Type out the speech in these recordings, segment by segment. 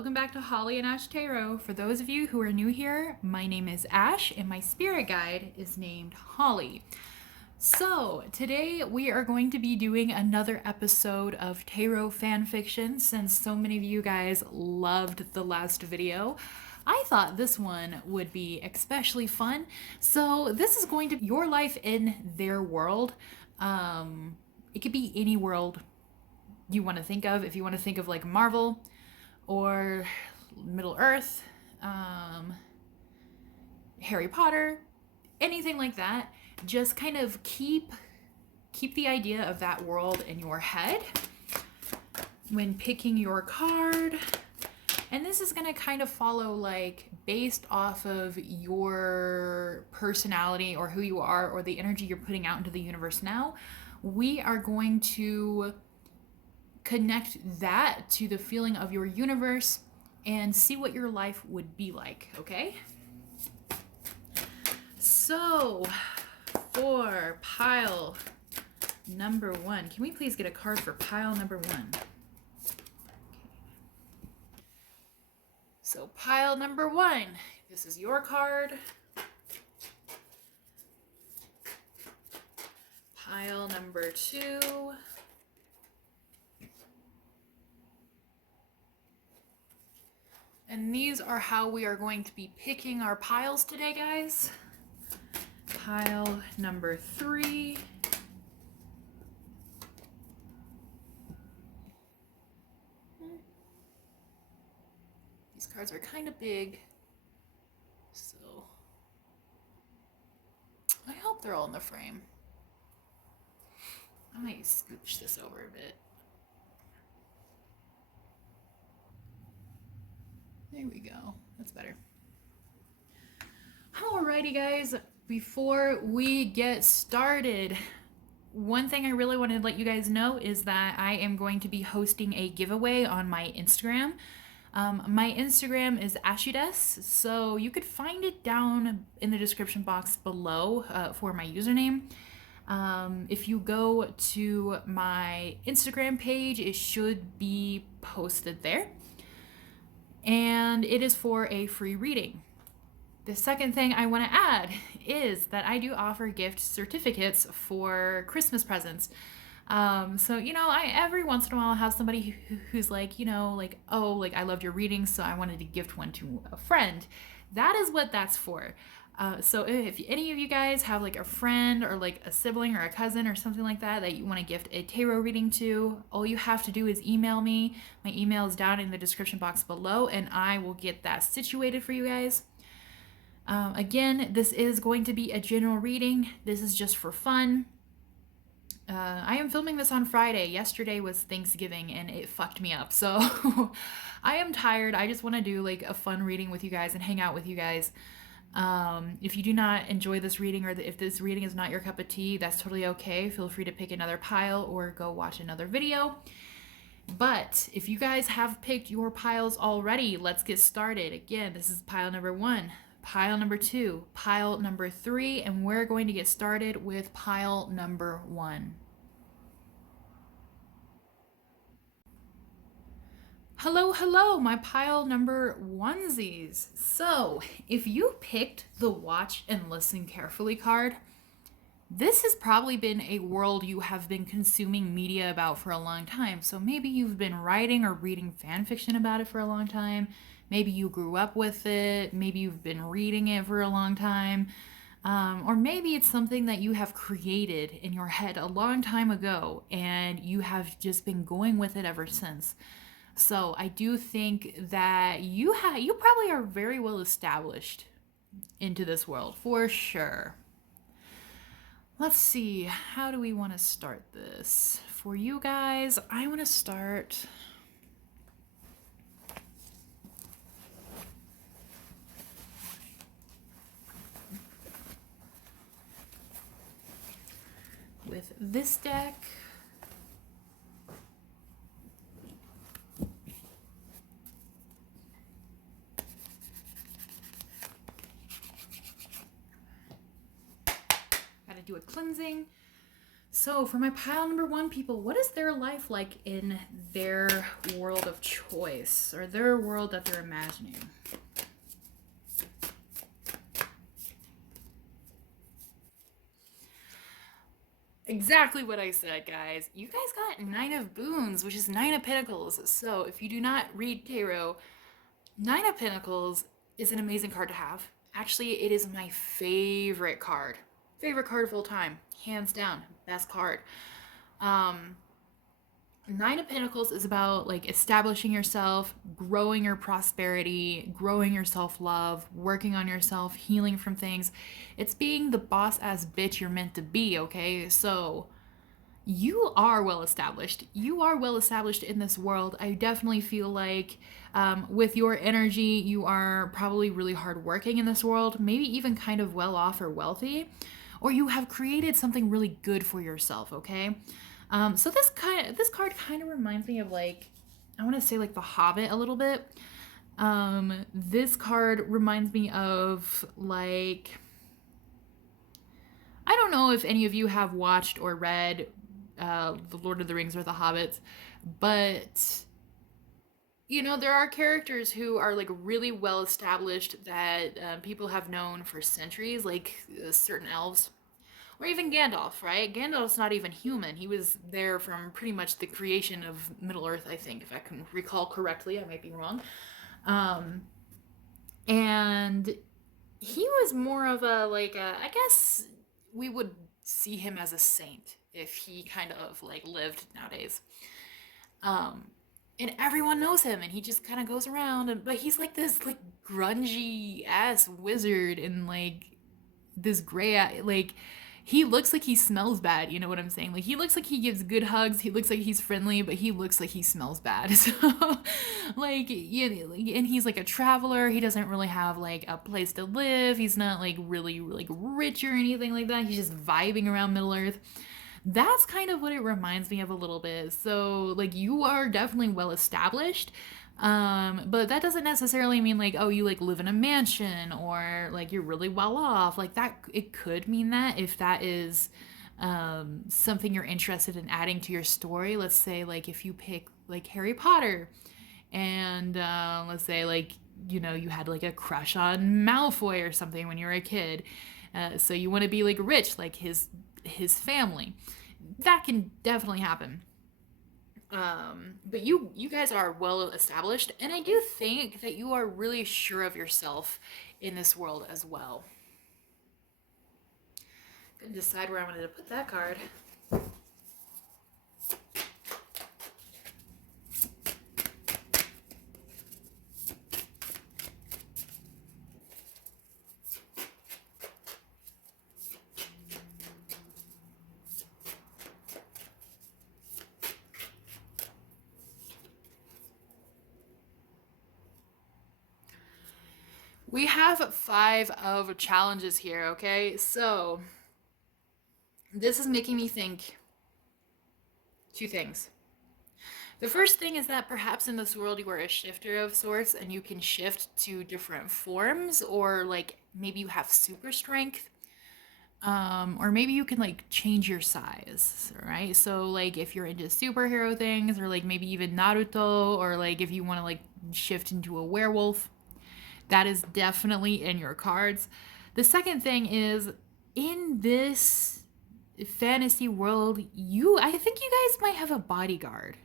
welcome back to Holly and Ash Tarot. For those of you who are new here, my name is Ash and my spirit guide is named Holly. So today we are going to be doing another episode of tarot fan fiction. Since so many of you guys loved the last video, I thought this one would be especially fun. So this is going to be your life in their world. It could be any world you want to think of. If you want to think of like Marvel or Middle Earth, Harry Potter, anything like that, just kind of keep the idea of that world in your head when picking your card. And this is going to kind of follow like based off of your personality or who you are or the energy you're putting out into the universe now. We are going to connect that to the feeling of your universe and see what your life would be like, okay? So, for pile number 1, can we please get a card for pile number 1? Okay. So, pile number 1, this is your card. Pile number 2. And these are how we are going to be picking our piles today, guys. Pile number 3. These cards are kind of big, so I hope they're all in the frame. I might scooch this over a bit. There we go. That's better. Alrighty, guys. Before we get started, one thing I really wanted to let you guys know is that I am going to be hosting a giveaway on my Instagram. My Instagram is Ashudes, so you could find it down in the description box below for my username. If you go to my Instagram page, it should be posted there. And it is for a free reading. The second thing I want to add is that I do offer gift certificates for Christmas presents. So, you know, I every once in a while have somebody who's like, you know, like, oh, like I loved your reading, so I wanted to gift one to a friend. That is what that's for. So if any of you guys have like a friend or like a sibling or a cousin or something like that that you want to gift a tarot reading to, all you have to do is email me. My email is down in the description box below and I will get that situated for you guys. Again, this is going to be a general reading. This is just for fun. I am filming this on Friday. Yesterday was Thanksgiving and it fucked me up. So I am tired. I just want to do like a fun reading with you guys and hang out with you guys. If you do not enjoy this reading or if this reading is not your cup of tea, that's totally okay. Feel free to pick another pile or go watch another video. But if you guys have picked your piles already, let's get started. Again, this is pile number 1, pile number 2, pile number 3, and we're going to get started with pile number 1. Hello, hello, my pile number onesies. So, if you picked the Watch and Listen Carefully card, this has probably been a world you have been consuming media about for a long time. So maybe you've been writing or reading fan fiction about it for a long time. Maybe you grew up with it. Maybe you've been reading it for a long time. Or maybe it's something that you have created in your head a long time ago and you have just been going with it ever since. So I do think that you probably are very well established into this world for sure. Let's see, how do we want to start this? For you guys, I want to start with this deck. Do a cleansing. So for my pile number one people, what is their life like in their world of choice, or their world that they're imagining? Exactly what I said, guys. You guys got Nine of Boons, which is Nine of Pentacles. So if you do not read tarot, Nine of Pentacles is an amazing card to have. Actually, it is my favorite card. Favorite card of all time. Hands down. Best card. Um, Nine of Pentacles is about like establishing yourself, growing your prosperity, growing your self love, working on yourself, healing from things. It's being the boss ass bitch you're meant to be, okay? So you are well established. You are well established in this world. I definitely feel like with your energy, you are probably really hardworking in this world, maybe even kind of well off or wealthy, or you have created something really good for yourself, okay? So this card kind of reminds me of like, I want to say like The Hobbit a little bit. This card reminds me of like, I don't know if any of you have watched or read The Lord of the Rings or The Hobbits, but you know, there are characters who are like really well established that people have known for centuries, like certain elves. Or even Gandalf, right? Gandalf's not even human. He was there from pretty much the creation of Middle Earth, I think, if I can recall correctly. I might be wrong. Um, and he was more of a, like, I guess we would see him as a saint if he kind of, like, lived nowadays. Um, and everyone knows him, and he just kind of goes around, but he's like this, like, grungy ass wizard and, like, this gray, like, he looks like he smells bad, you know what I'm saying? Like, he looks like he gives good hugs, he looks like he's friendly, but he looks like he smells bad. So like, yeah, and he's like a traveler. He doesn't really have like a place to live. He's not like really like rich or anything like that. He's just vibing around Middle Earth. That's kind of what it reminds me of a little bit. So like, you are definitely well established, but that doesn't necessarily mean like, oh, you like live in a mansion or like you're really well off. Like that, it could mean that if that is something you're interested in adding to your story. Let's say like if you pick like Harry Potter, and let's say like, you know, you had like a crush on Malfoy or something when you were a kid, so you want to be like rich like his family. That can definitely happen. But you guys are well established, and I do think that you are really sure of yourself in this world as well. Gonna decide where I wanted to put that card. We have 5 of challenges here, okay? So this is making me think 2 things. The first thing is that perhaps in this world you are a shifter of sorts and you can shift to different forms, or like maybe you have super strength, or maybe you can like change your size, right? So like if you're into superhero things, or like maybe even Naruto, or like if you want to like shift into a werewolf, that is definitely in your cards. The second thing is, in this fantasy world, I think you guys might have a bodyguard.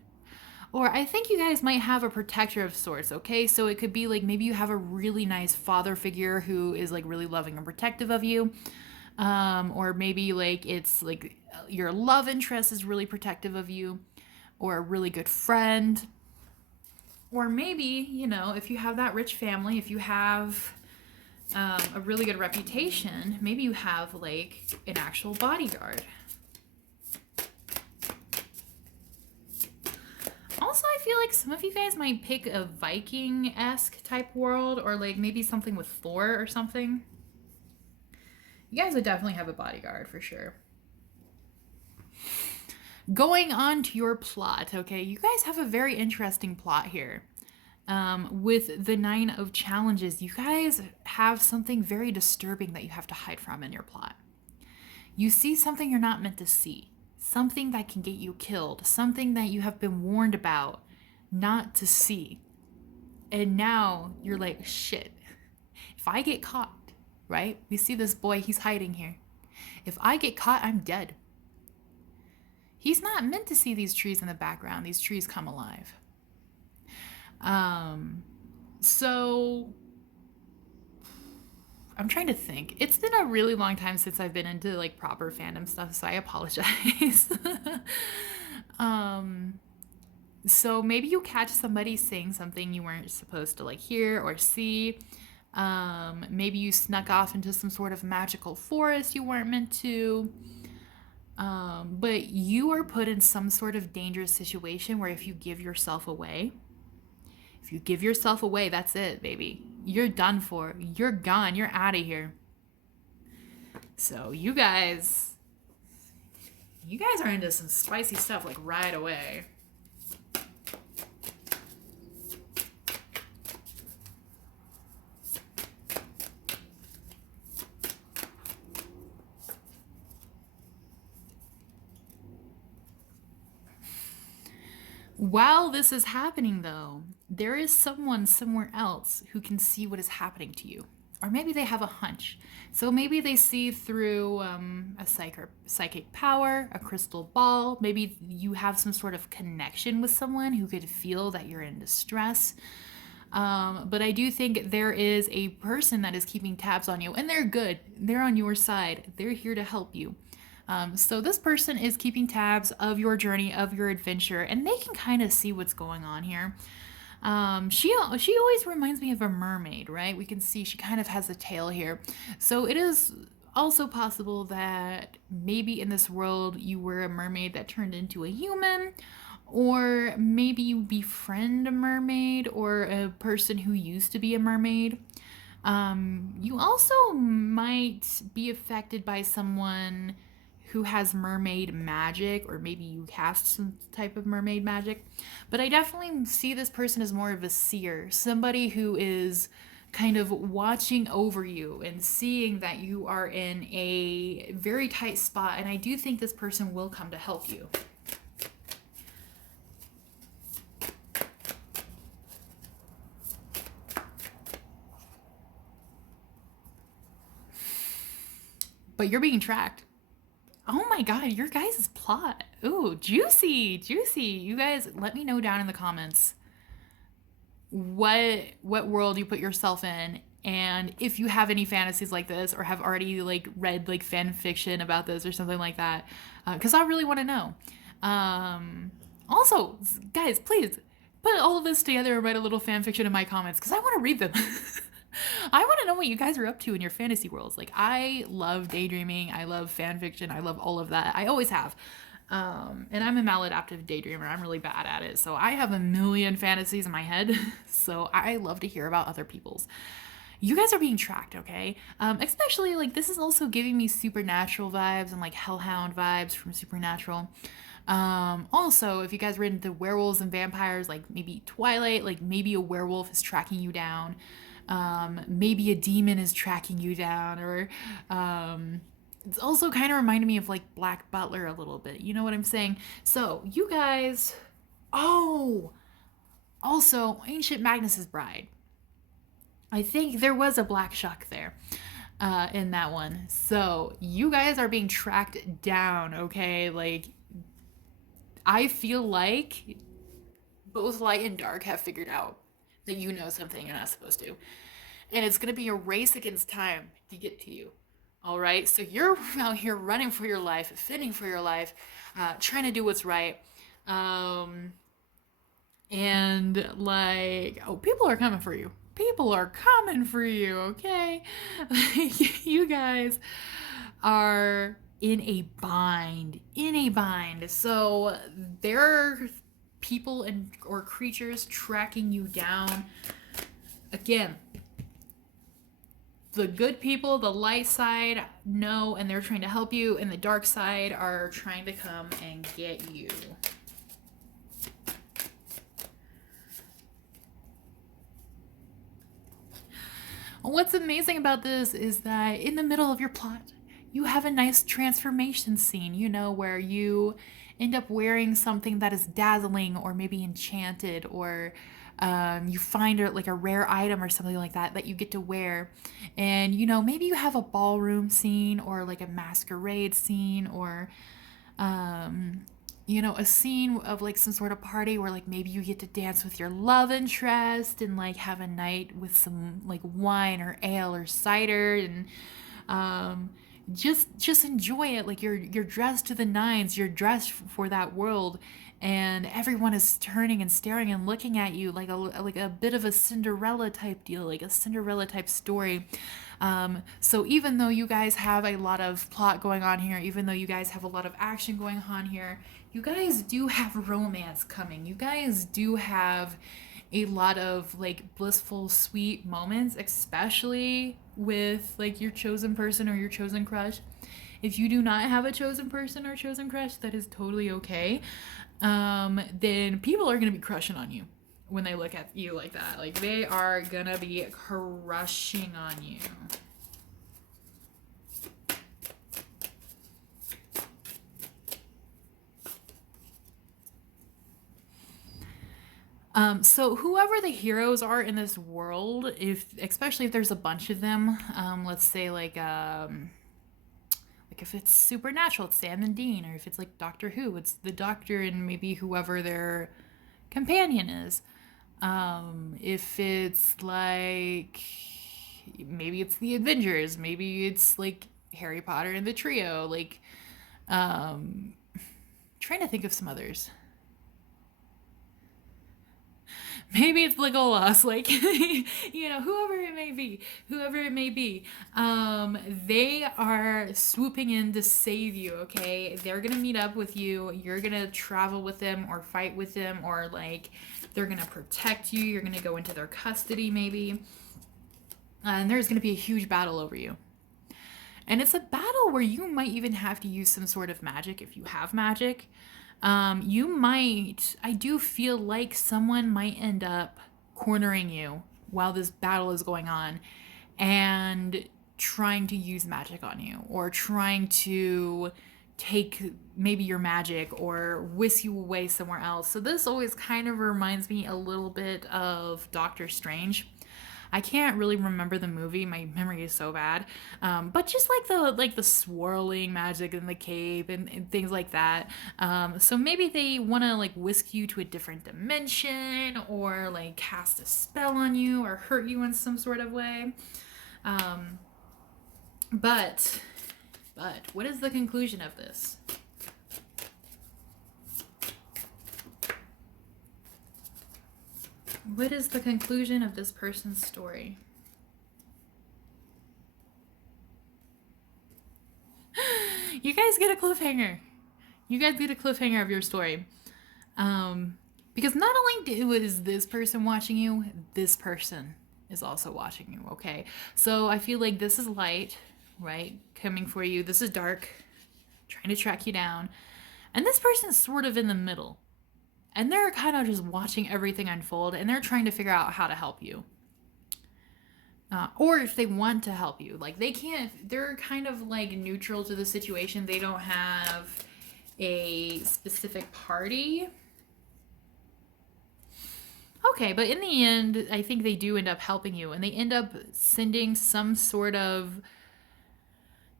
Or I think you guys might have a protector of sorts, okay? So it could be like maybe you have a really nice father figure who is like really loving and protective of you. Or maybe like it's like your love interest is really protective of you, or a really good friend. Or maybe, you know, if you have that rich family, if you have a really good reputation, maybe you have like an actual bodyguard. Also, I feel like some of you guys might pick a Viking-esque type world, or like maybe something with Thor or something. You guys would definitely have a bodyguard for sure. Going on to your plot, okay? You guys have a very interesting plot here. With the 9 of challenges, you guys have something very disturbing that you have to hide from in your plot. You see something you're not meant to see. something that can get you killed, something that you have been warned about not to see. And now you're like, shit, if I get caught, right? We see this boy, he's hiding here. If I get caught, I'm dead. He's not meant to see these trees in the background. These trees come alive. So I'm trying to think. It's been a really long time since I've been into like proper fandom stuff, so I apologize. So maybe you catch somebody saying something you weren't supposed to like hear or see. Maybe you snuck off into some sort of magical forest you weren't meant to. But you are put in some sort of dangerous situation where if you give yourself away, that's it, baby. You're done for. You're gone. You're out of here. So you guys are into some spicy stuff like right away. While this is happening, though, there is someone somewhere else who can see what is happening to you. Or maybe they have a hunch. So maybe they see through a psychic power, a crystal ball. Maybe you have some sort of connection with someone who could feel that you're in distress. But I do think there is a person that is keeping tabs on you, and they're good. They're on your side. They're here to help you. So this person is keeping tabs of your journey, of your adventure, and they can kind of see what's going on here. She always reminds me of a mermaid, right? We can see she kind of has a tail here. So it is also possible that maybe in this world you were a mermaid that turned into a human, or maybe you befriend a mermaid or a person who used to be a mermaid. You also might be affected by someone who has mermaid magic, or maybe you cast some type of mermaid magic. But I definitely see this person as more of a seer, somebody who is kind of watching over you and seeing that you are in a very tight spot. And I do think this person will come to help you. But you're being tracked. Oh my god, your guys' plot. Ooh, juicy. You guys, let me know down in the comments what world you put yourself in, and if you have any fantasies like this or have already like read like fan fiction about this or something like that, because I really want to know. Also, guys, please put all of this together and write a little fan fiction in my comments because I want to read them. I want to know what you guys are up to in your fantasy worlds. Like, I love daydreaming. I love fan fiction. I love all of that. I always have. And I'm a maladaptive daydreamer. I'm really bad at it. So I have a million fantasies in my head. So I love to hear about other people's. You guys are being tracked, okay? Especially, like, this is also giving me supernatural vibes and, like, hellhound vibes from Supernatural. Also, if you guys read into werewolves and vampires, like, maybe Twilight, like, maybe a werewolf is tracking you down. Maybe a demon is tracking you down, or it's also kind of reminded me of like Black Butler a little bit. You know what I'm saying? So you guys, also Ancient Magnus's Bride. I think there was a black shuck there in that one. So you guys are being tracked down, okay? Like, I feel like both light and dark have figured out that you know something you're not supposed to. And it's going to be a race against time to get to you. All right? So you're out here running for your life, fending for your life, trying to do what's right. And like, people are coming for you. People are coming for you, okay? You guys are in a bind. So there are people or creatures tracking you down. Again, the good people, the light side, know, and they're trying to help you, and the dark side are trying to come and get you. What's amazing about this is that in the middle of your plot, you have a nice transformation scene, you know, where you end up wearing something that is dazzling or maybe enchanted, or you find like a rare item or something like that that you get to wear. And, you know, maybe you have a ballroom scene or like a masquerade scene, or you know, a scene of like some sort of party where like maybe you get to dance with your love interest and like have a night with some like wine or ale or cider, and um just enjoy it. Like you're dressed to the nines, you're dressed for that world, and everyone is turning and staring and looking at you like a bit of a Cinderella type deal, like a Cinderella type story. So even though you guys have a lot of plot going on here, even though you guys have a lot of action going on here, you guys do have romance coming. You guys do have a lot of like blissful, sweet moments, especially with like your chosen person or your chosen crush. If you do not have a chosen person or chosen crush, that is totally okay. Then people are gonna be crushing on you when they look at you like that. Like they are gonna be crushing on you. So whoever the heroes are in this world, if especially if there's a bunch of them, let's say like if it's supernatural, it's Sam and Dean, or if it's like Doctor Who, it's the Doctor and maybe whoever their companion is. If it's like maybe it's the Avengers, maybe it's like Harry Potter and the trio, like trying to think of some others. Maybe it's Legolas, like you know, whoever it may be, they are swooping in to save you. Okay, they're gonna meet up with you. You're gonna travel with them or fight with them, or like they're gonna protect you. You're gonna go into their custody, maybe, and there's gonna be a huge battle over you. And it's a battle where you might even have to use some sort of magic if you have magic. You might, I do feel like someone might end up cornering you while this battle is going on and trying to use magic on you, or trying to take maybe your magic or whisk you away somewhere else. So this always kind of reminds me a little bit of Doctor Strange. I can't really remember the movie. My memory is so bad. But just like the swirling magic in the cape and things like that. So maybe they want to like whisk you to a different dimension, or like cast a spell on you or hurt you in some sort of way. Um, but what is the conclusion of this? What is the conclusion of this person's story? You guys get a cliffhanger. You guys get a cliffhanger of your story. Because not only is this person watching you, this person is also watching you, okay? So I feel like this is light, right? Coming for you. This is dark, trying to track you down. And this person's sort of in the middle. And they're kind of just watching everything unfold, and they're trying to figure out how to help you. Or if they want to help you. Like they can't, they're kind of like neutral to the situation. They don't have a specific party. Okay, but in the end, I think they do end up helping you, and they end up sending some sort of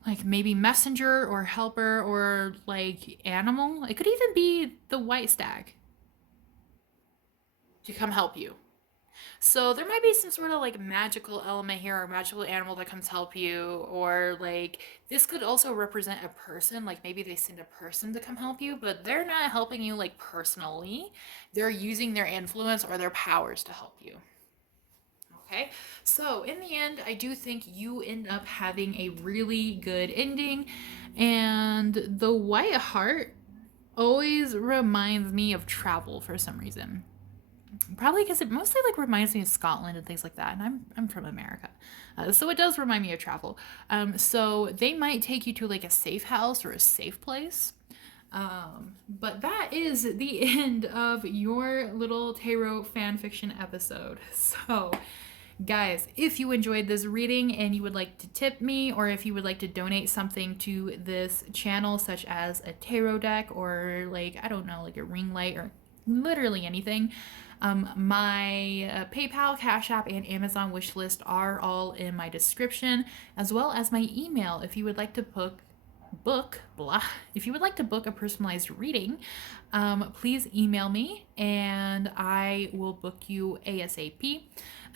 like maybe messenger or helper or like animal. It could even be the white stag to come help you. So there might be some sort of like magical element here, or magical animal that comes help you, or like this could also represent a person. Like maybe they send a person to come help you, but they're not helping you like personally. They're using their influence or their powers to help you. Okay, so in the end, I do think you end up having a really good ending, and the white heart always reminds me of travel for some reason. Probably because it mostly like reminds me of Scotland and things like that, and I'm from America, so it does remind me of travel. So they might take you to like a safe house or a safe place. But that is the end of your little tarot fan fiction episode. So Guys, if you enjoyed this reading and you would like to tip me, or if you would like to donate something to this channel, such as a tarot deck or like, I don't know, like a ring light or literally anything, my PayPal, Cash App, and Amazon wish list are all in my description, as well as my email if you would like to if you would like to book a personalized reading, please email me and I will book you ASAP.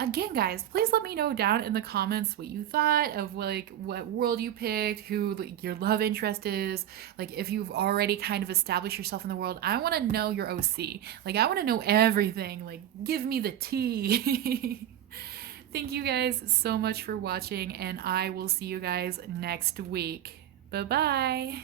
Again, guys, please let me know down in the comments what you thought of like what world you picked, who like, your love interest is, like if you've already kind of established yourself in the world. I want to know your OC. Like I want to know everything. Like give me the tea. Thank you guys so much for watching, and I will see you guys next week. Bye-bye.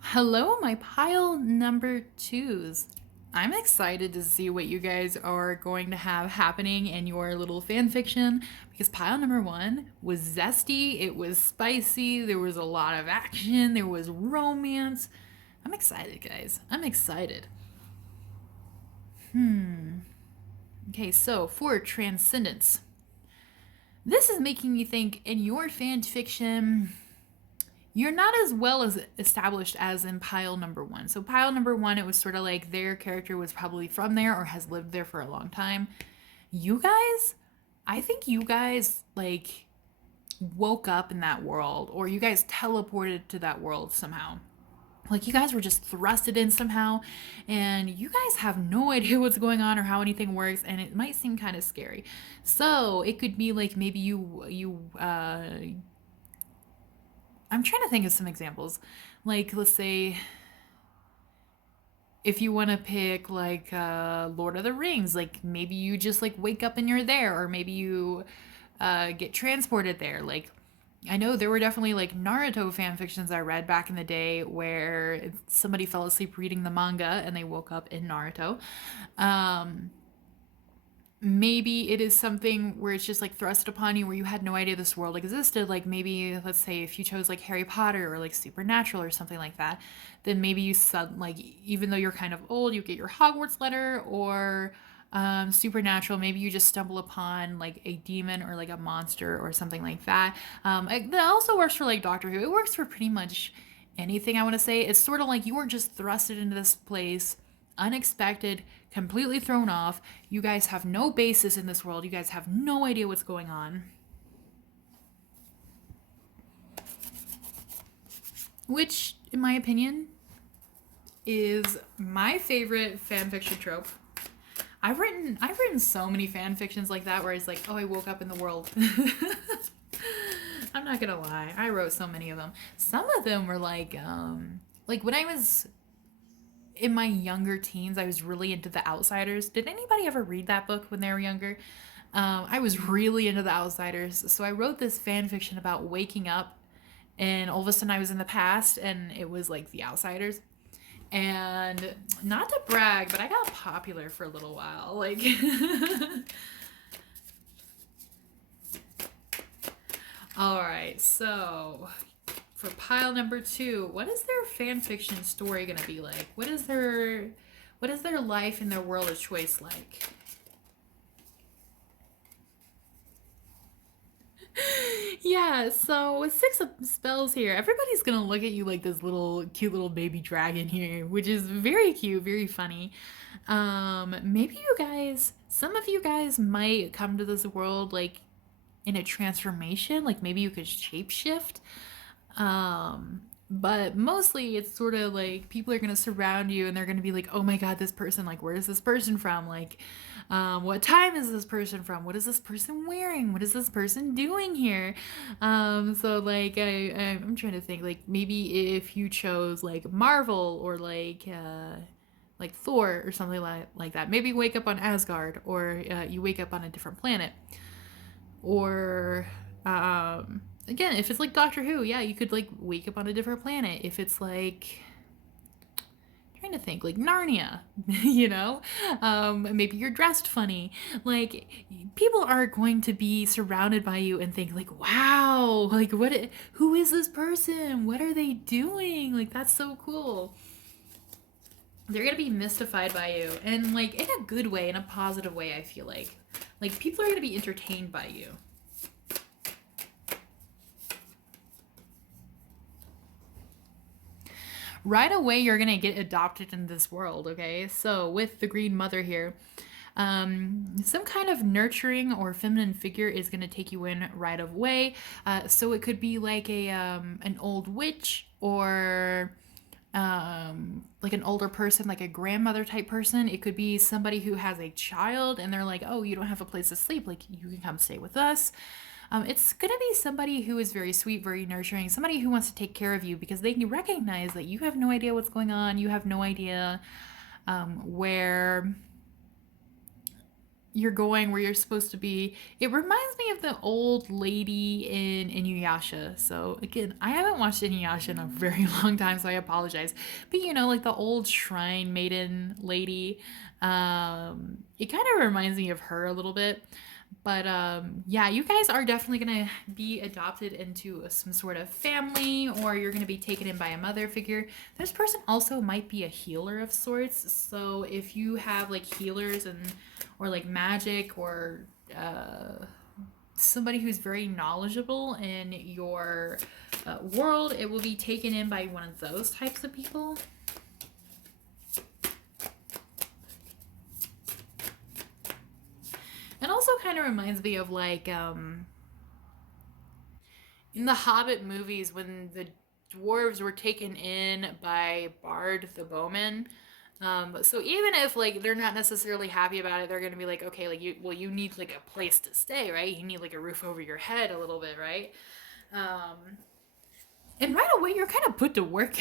Hello, my pile number twos. I'm excited to see what you guys are going to have happening in your little fan fiction, because pile number one was zesty, it was spicy, there was a lot of action, there was romance. I'm excited, guys. I'm excited. Okay, so for transcendence, this is making me think in your fan fiction, you're not as well as established as in pile number one. So pile number one, it was sort of like their character was probably from there or has lived there for a long time. You guys, I think you guys like woke up in that world, or you guys teleported to that world somehow. Like you guys were just thrusted in somehow, and you guys have no idea what's going on or how anything works, and it might seem kind of scary. So it could be like maybe I'm trying to think of some examples. Like, let's say if you want to pick like Lord of the Rings, like maybe you just like wake up and you're there, or maybe you get transported there. Like, I know there were definitely like Naruto fan fictions I read back in the day where somebody fell asleep reading the manga and they woke up in Naruto. Um, Maybe it is something where it's just like thrust upon you where you had no idea this world existed. Like maybe let's say if you chose like Harry Potter or like Supernatural or something like that, then maybe you like even though you're kind of old, you get your Hogwarts letter. Or Supernatural, maybe you just stumble upon like a demon or like a monster or something like that. That also works for like Doctor Who. It works for pretty much anything, I want to say. It's sort of like you were just thrusted into this place unexpected, completely thrown off. You guys have no basis in this world. You guys have no idea what's going on. Which, in my opinion, is my favorite fanfiction trope. I've written so many fan fictions like that where it's like, oh, I woke up in the world. I'm not gonna lie, I wrote so many of them. Some of them were like when I was in my younger teens, I was really into The Outsiders. Did anybody ever read that book when they were younger? I was really into The Outsiders, so I wrote this fan fiction about waking up, and all of a sudden I was in the past, and it was like The Outsiders. And not to brag, but I got popular for a little while. Like, all right, so for pile number two, what is their fan fiction story gonna be like? What is their life and their world of choice like? Yeah, so with 6 of spells here, everybody's gonna look at you like this little cute little baby dragon here, which is very cute, very funny. Maybe some of you guys might come to this world like in a transformation, like maybe you could shapeshift. But mostly it's sort of like people are gonna surround you and they're gonna be like, oh my god, this person, like, where is this person from? Like, what time is this person from? What is this person wearing? What is this person doing here? So like I'm trying to think, like maybe if you chose like Marvel or like Thor or something like that. Maybe wake up on Asgard, or you wake up on a different planet, or again, if it's like Doctor Who, yeah, you could like wake up on a different planet. If it's like, I'm trying to think, like Narnia, you know, maybe you're dressed funny. Like people are going to be surrounded by you and think like, wow, like who is this person? What are they doing? Like that's so cool. They're gonna be mystified by you, and like in a good way, in a positive way. I feel like people are gonna be entertained by you. Right away, you're gonna get adopted in this world. Okay, so with the Green Mother here, some kind of nurturing or feminine figure is going to take you in right away. So it could be like an old witch, or like an older person, like a grandmother type person. It could be somebody who has a child and they're like, oh, you don't have a place to sleep, like you can come stay with us. It's going to be somebody who is very sweet, very nurturing, somebody who wants to take care of you, because they recognize that you have no idea what's going on. You have no idea where you're going, where you're supposed to be. It reminds me of the old lady in Inuyasha. So again, I haven't watched Inuyasha in a very long time, so I apologize. But you know, like the old shrine maiden lady, it kind of reminds me of her a little bit. But yeah, you guys are definitely gonna be adopted into some sort of family, or you're gonna be taken in by a mother figure. This person also might be a healer of sorts. So if you have like healers and or like magic, or somebody who's very knowledgeable in your world, it will be taken in by one of those types of people. It also kind of reminds me of like in the Hobbit movies, when the dwarves were taken in by Bard the Bowman. So even if like they're not necessarily happy about it, they're gonna be like, okay, like you need like a place to stay, right? You need like a roof over your head a little bit, right? And right away you're kind of put to work.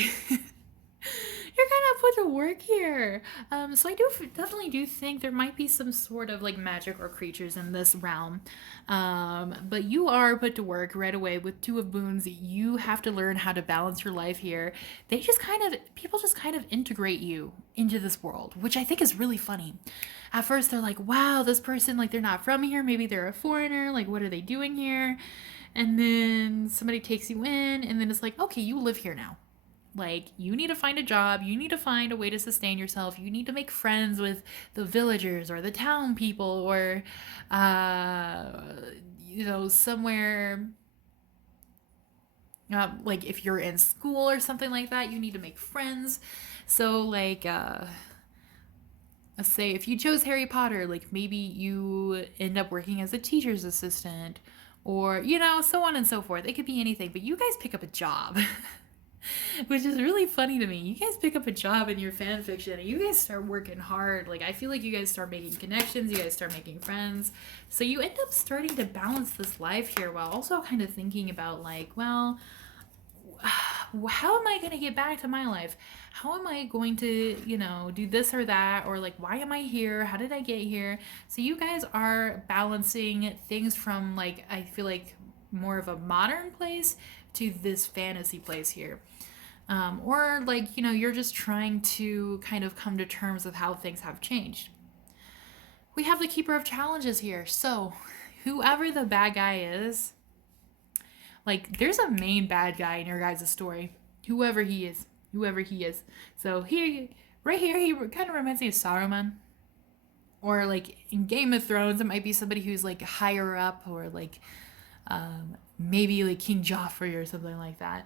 You're kind of put to work here. So I definitely do think there might be some sort of like magic or creatures in this realm. But you are put to work right away with Two of Boons. You have to learn how to balance your life here. People just kind of integrate you into this world, which I think is really funny. At first they're like, wow, this person, like they're not from here. Maybe they're a foreigner. Like, what are they doing here? And then somebody takes you in, and then it's like, okay, you live here now. Like, you need to find a job, you need to find a way to sustain yourself, you need to make friends with the villagers or the town people, or somewhere, like if you're in school or something like that, you need to make friends. So like let's say if you chose Harry Potter, like maybe you end up working as a teacher's assistant, or so on and so forth. It could be anything, but you guys pick up a job. Which is really funny to me. You guys pick up a job in your fan fiction and you guys start working hard. Like, I feel like you guys start making connections, you guys start making friends. So you end up starting to balance this life here, while also kind of thinking about, like, well, how am I going to get back to my life? How am I going to, do this or that? Or, like, why am I here? How did I get here? So you guys are balancing things from, like, I feel like more of a modern place to this fantasy place here. Or like, you're just trying to kind of come to terms with how things have changed. We have the Keeper of Challenges here. So whoever the bad guy is, like there's a main bad guy in your guys' story. Whoever he is. So here, right here, he kind of reminds me of Saruman. Or like in Game of Thrones, it might be somebody who's like higher up, or like maybe like King Joffrey or something like that.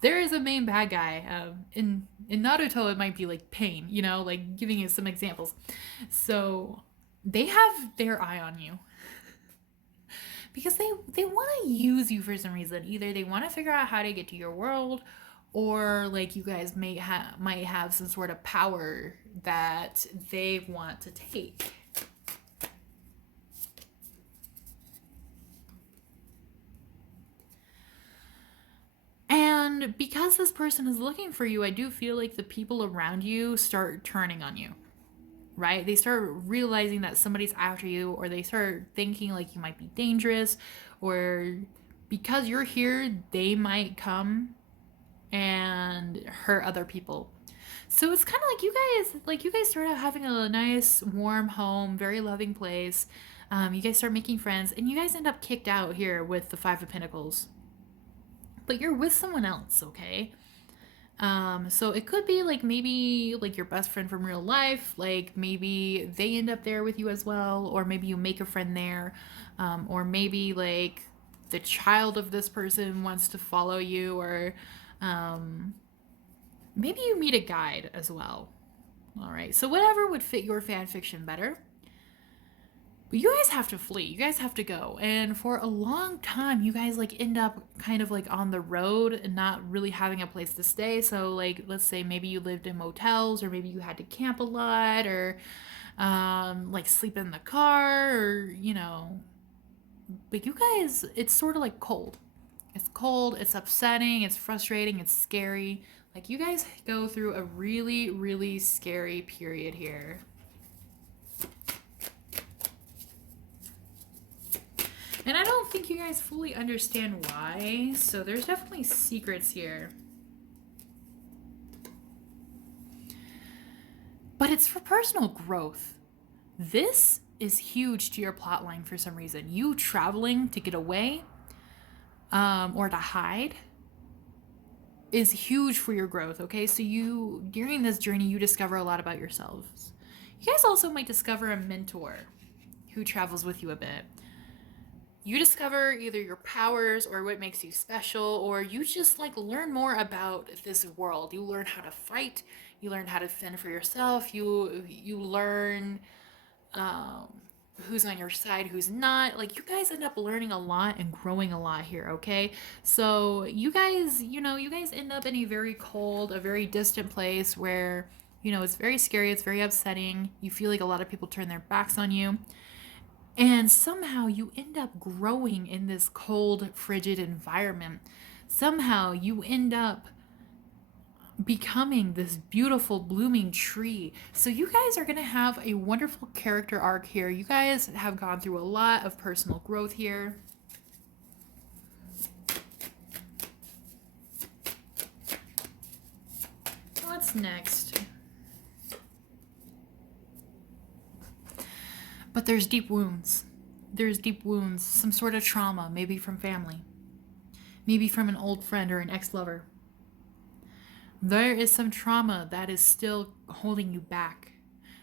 There is a main bad guy. In Naruto, it might be like Pain, like giving you some examples. So they have their eye on you because they want to use you for some reason. Either they want to figure out how to get to your world, or like you guys might have some sort of power that they want to take. And because this person is looking for you, I do feel like the people around you start turning on you, right? They start realizing that somebody's after you, or they start thinking like you might be dangerous, or because you're here, they might come and hurt other people. So it's kind of like you guys start out having a nice, warm home, very loving place. You guys start making friends, and you guys end up kicked out here with the Five of Pentacles. But you're with someone else, okay? So it could be like maybe like your best friend from real life, like maybe they end up there with you as well, or maybe you make a friend there, or maybe like the child of this person wants to follow you, or um, maybe you meet a guide as well. All right, so whatever would fit your fan fiction better. But you guys have to flee. You guys have to go. And for a long time, you guys like end up kind of like on the road and not really having a place to stay. So like let's say maybe you lived in motels, or maybe you had to camp a lot, or like sleep in the car, or but you guys, it's sort of like cold. It's cold, it's upsetting, it's frustrating, it's scary. Like you guys go through a really, really scary period here. And I don't think you guys fully understand why, so there's definitely secrets here. But it's for personal growth. This is huge to your plotline for some reason. You traveling to get away, or to hide, is huge for your growth, okay? So you, during this journey, you discover a lot about yourselves. You guys also might discover a mentor who travels with you a bit. You discover either your powers or what makes you special, or you just like learn more about this world. You learn how to fight, you learn how to fend for yourself, you learn who's on your side, who's not. Like you guys end up learning a lot and growing a lot here, okay? So you guys, you guys end up in a very cold, a very distant place where, it's very scary, it's very upsetting. You feel like a lot of people turn their backs on you. And somehow you end up growing in this cold, frigid environment. Somehow you end up becoming this beautiful, blooming tree. So you guys are going to have a wonderful character arc here. You guys have gone through a lot of personal growth here. What's next? But there's deep wounds. There's deep wounds, some sort of trauma, maybe from family, maybe from an old friend or an ex-lover. There is some trauma that is still holding you back,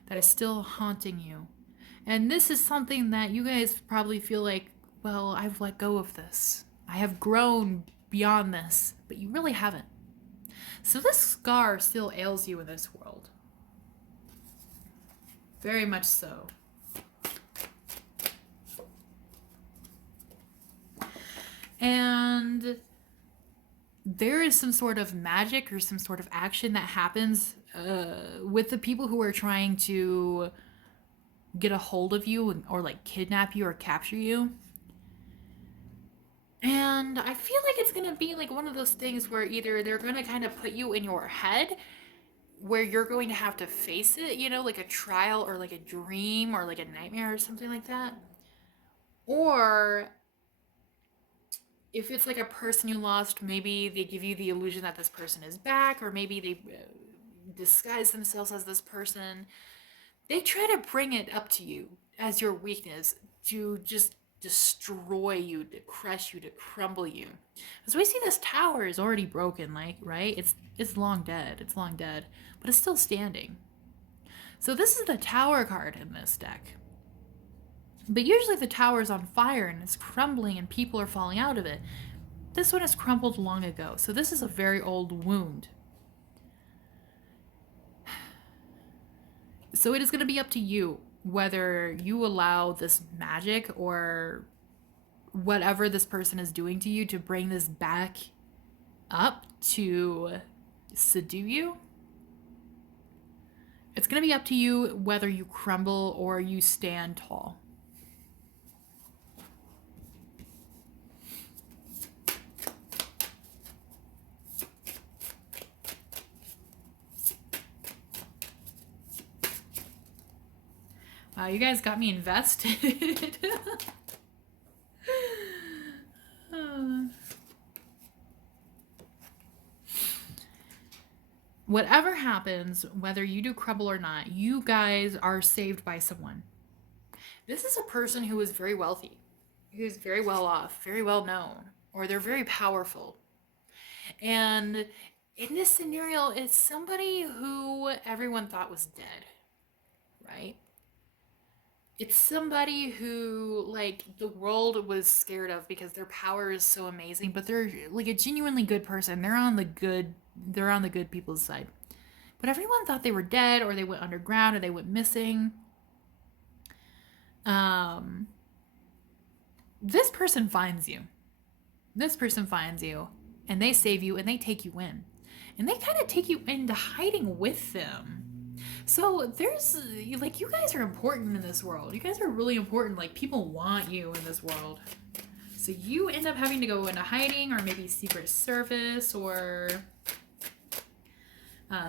that is still haunting you. And this is something that you guys probably feel like, well, I've let go of this. I have grown beyond this, but you really haven't. So this scar still ails you in this world. Very much so. And there is some sort of magic or some sort of action that happens with the people who are trying to get a hold of you, or like kidnap you or capture you. And I feel like it's gonna be like one of those things where either they're gonna kind of put you in your head where you're going to have to face it, like a trial or like a dream or like a nightmare or something like that. Or if it's like a person you lost, maybe they give you the illusion that this person is back, or maybe they disguise themselves as this person. They try to bring it up to you as your weakness to just destroy you, to crush you, to crumble you. As we see, this tower is already broken, like, right? It's long dead. It's long dead, but it's still standing. So this is the tower card in this deck. But usually the tower is on fire and it's crumbling and people are falling out of it. This one has crumbled long ago, so this is a very old wound. So it is going to be up to you whether you allow this magic or whatever this person is doing to you to bring this back up to subdue you. It's going to be up to you whether you crumble or you stand tall. Wow, you guys got me invested. Whatever happens, whether you do crumble or not, you guys are saved by someone. This is a person who is very wealthy, who's very well off, very well known, or they're very powerful. And in this scenario, it's somebody who everyone thought was dead, right? It's somebody who like the world was scared of because their power is so amazing, but they're like a genuinely good person. They're on the good people's side. But everyone thought they were dead or they went underground or they went missing. Um this person finds you. This person finds you and they save you and they take you in. And they kind of take you into hiding with them. So there's like you guys are important in this world. You guys are really important. Like people want you in this world. So you end up having to go into hiding or maybe Secret Service or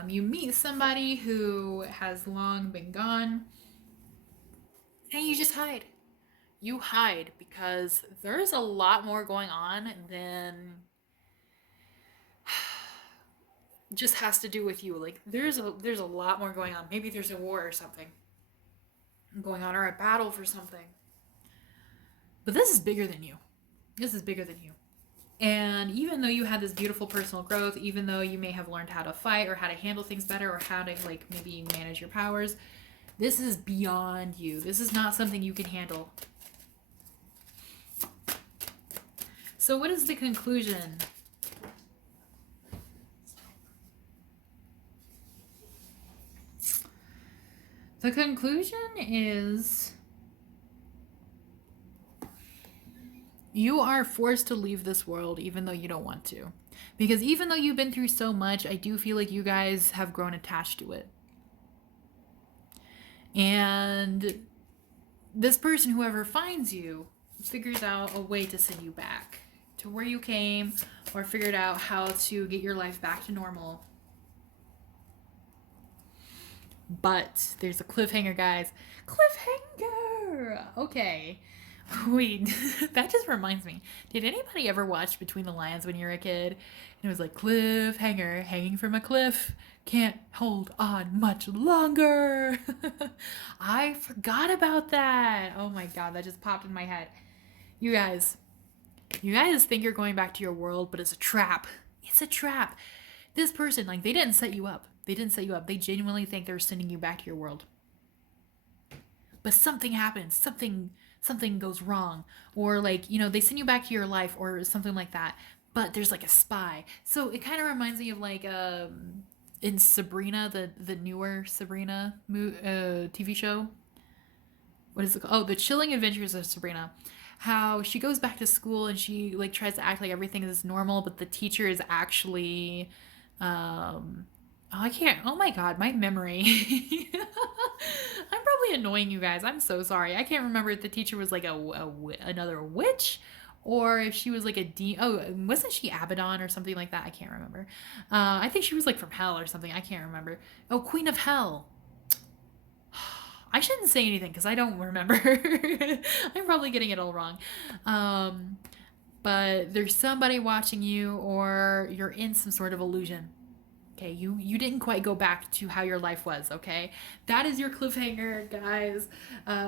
you meet somebody who has long been gone and you just hide. You hide because there's a lot more going on than just has to do with you. Like there's a lot more going on. Maybe there's a war or something going on or a battle for something. But this is bigger than you. This is bigger than you. And even though you had this beautiful personal growth, even though you may have learned how to fight or how to handle things better or how to like maybe manage your powers, this is beyond you. This is not something you can handle. So what is the conclusion? The conclusion is you are forced to leave this world even though you don't want to. Because even though you've been through so much, I do feel like you guys have grown attached to it. And this person, whoever finds you, figures out a way to send you back to where you came or figured out how to get your life back to normal. But there's a cliffhanger, guys. Cliffhanger! Okay. Wait, that just reminds me. Did anybody ever watch Between the Lions when you were a kid? And it was like, cliffhanger, hanging from a cliff, can't hold on much longer. I forgot about that. Oh my god, that just popped in my head. You guys think you're going back to your world, but it's a trap. It's a trap. This person, like, they didn't set you up. They didn't set you up. They genuinely think they're sending you back to your world. But something happens. Something goes wrong, or like they send you back to your life or something like that, but there's like a spy. So it kind of reminds me of like in Sabrina, the newer Sabrina TV show. What is it called? Oh, The Chilling Adventures of Sabrina. How she goes back to school and she like tries to act like everything is normal, but the teacher is actually oh, I can't. Oh my god, my memory. I'm probably annoying you guys. I'm so sorry. I can't remember if the teacher was like another witch or if she was like oh, wasn't she Abaddon or something like that? I can't remember. I think she was like from hell or something. I can't remember. Oh, Queen of Hell. I shouldn't say anything because I don't remember. I'm probably getting it all wrong. But there's somebody watching you or you're in some sort of illusion. Okay, you didn't quite go back to how your life was, okay? That is your cliffhanger, guys,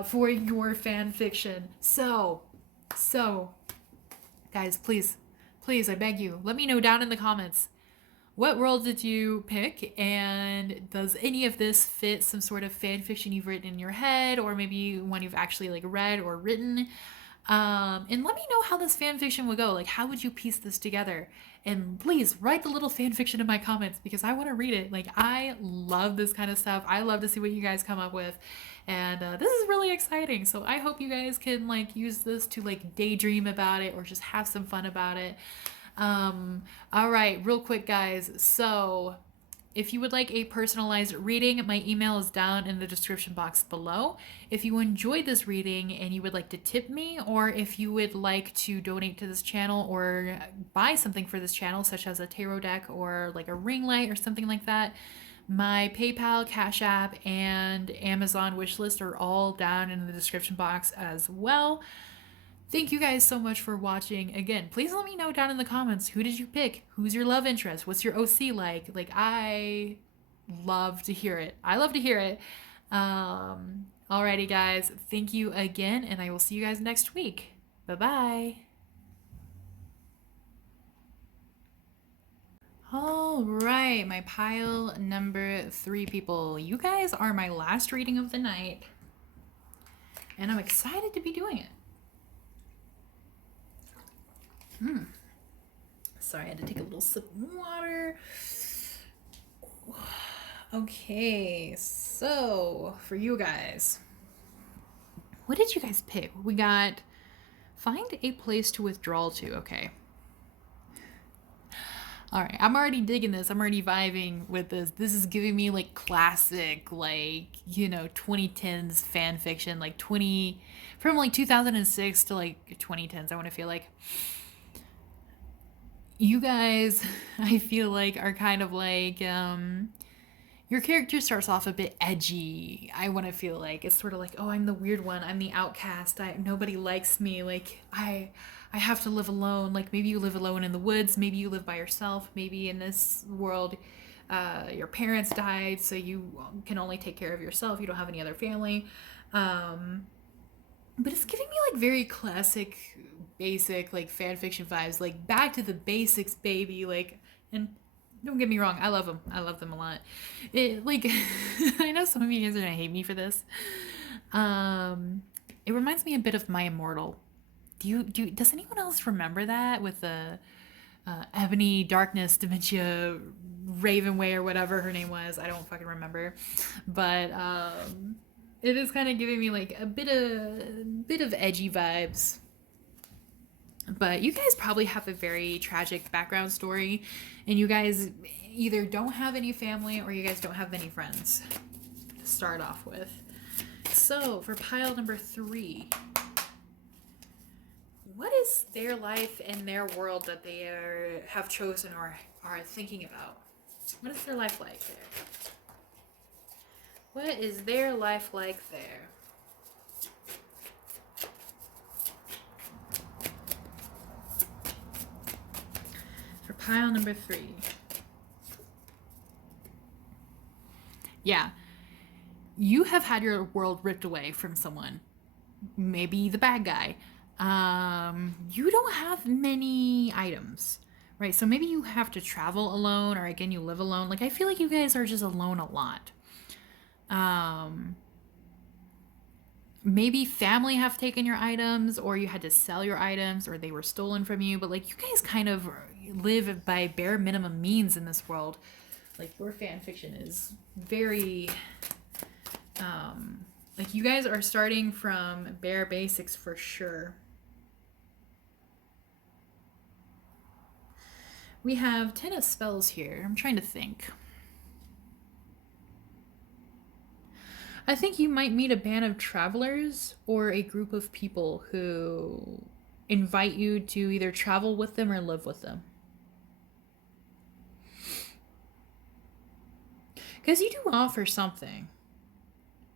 for your fan fiction. So, guys, please, I beg you, let me know down in the comments. What world did you pick, and does any of this fit some sort of fan fiction you've written in your head, or maybe one you've actually like read or written? And let me know how this fan fiction would go. Like, how would you piece this together? And please write the little fan fiction in my comments because I want to read it. Like, I love this kind of stuff. I love to see what you guys come up with. And this is really exciting. So I hope you guys can like use this to like daydream about it or just have some fun about it. All right, real quick, guys. So if you would like a personalized reading, my email is down in the description box below. If you enjoyed this reading and you would like to tip me, or if you would like to donate to this channel or buy something for this channel, such as a tarot deck or like a ring light or something like that, my PayPal, Cashapp, and Amazon wishlist are all down in the description box as well. Thank you guys so much for watching. Again, please let me know down in the comments, who did you pick? Who's your love interest? What's your OC like? Like, I love to hear it. I love to hear it. Alrighty, guys. Thank you again, and I will see you guys next week. Bye-bye. All right, my pile number 3 people. You guys are my last reading of the night, and I'm excited to be doing it. Sorry, I had to take a little sip of water. Okay, so for you guys, what did you guys pick? We got find a place to withdraw to. Okay. All right, I'm already digging this. I'm already vibing with this. This is giving me like classic, like, 2010s fan fiction, like 20 from like 2006 to like 2010s. I want to feel like you guys, I feel like, are kind of like your character starts off a bit edgy. I want to feel like it's sort of like, oh, I'm the weird one. I'm the outcast. Nobody likes me. Like I have to live alone. Like maybe you live alone in the woods. Maybe you live by yourself. Maybe in this world, your parents died, so you can only take care of yourself. You don't have any other family. But it's giving me like very classic, basic like fan fiction vibes. Like back to the basics, baby. Like and don't get me wrong, I love them. I love them a lot. It like I know some of you guys are gonna hate me for this. It reminds me a bit of My Immortal. Does anyone else remember that with the Ebony Darkness Dementia Ravenway or whatever her name was? I don't fucking remember, but it is kind of giving me like a bit of edgy vibes. But you guys probably have a very tragic background story, and you guys either don't have any family or you guys don't have many friends to start off with. So for pile number 3, what is their life and their world that they have chosen or are thinking about? What is their life like there? What is their life like there? For pile number 3. Yeah. You have had your world ripped away from someone. Maybe the bad guy. You don't have many items, right? So maybe you have to travel alone, or again, you live alone. Like, I feel like you guys are just alone a lot. Maybe family have taken your items, or you had to sell your items, or they were stolen from you. But like, you guys kind of live by bare minimum means in this world. Like, your fan fiction is very like, you guys are starting from bare basics for sure. We have 10 of spells here. I'm trying to think. I think you might meet a band of travelers or a group of people who invite you to either travel with them or live with them. Because you do offer something,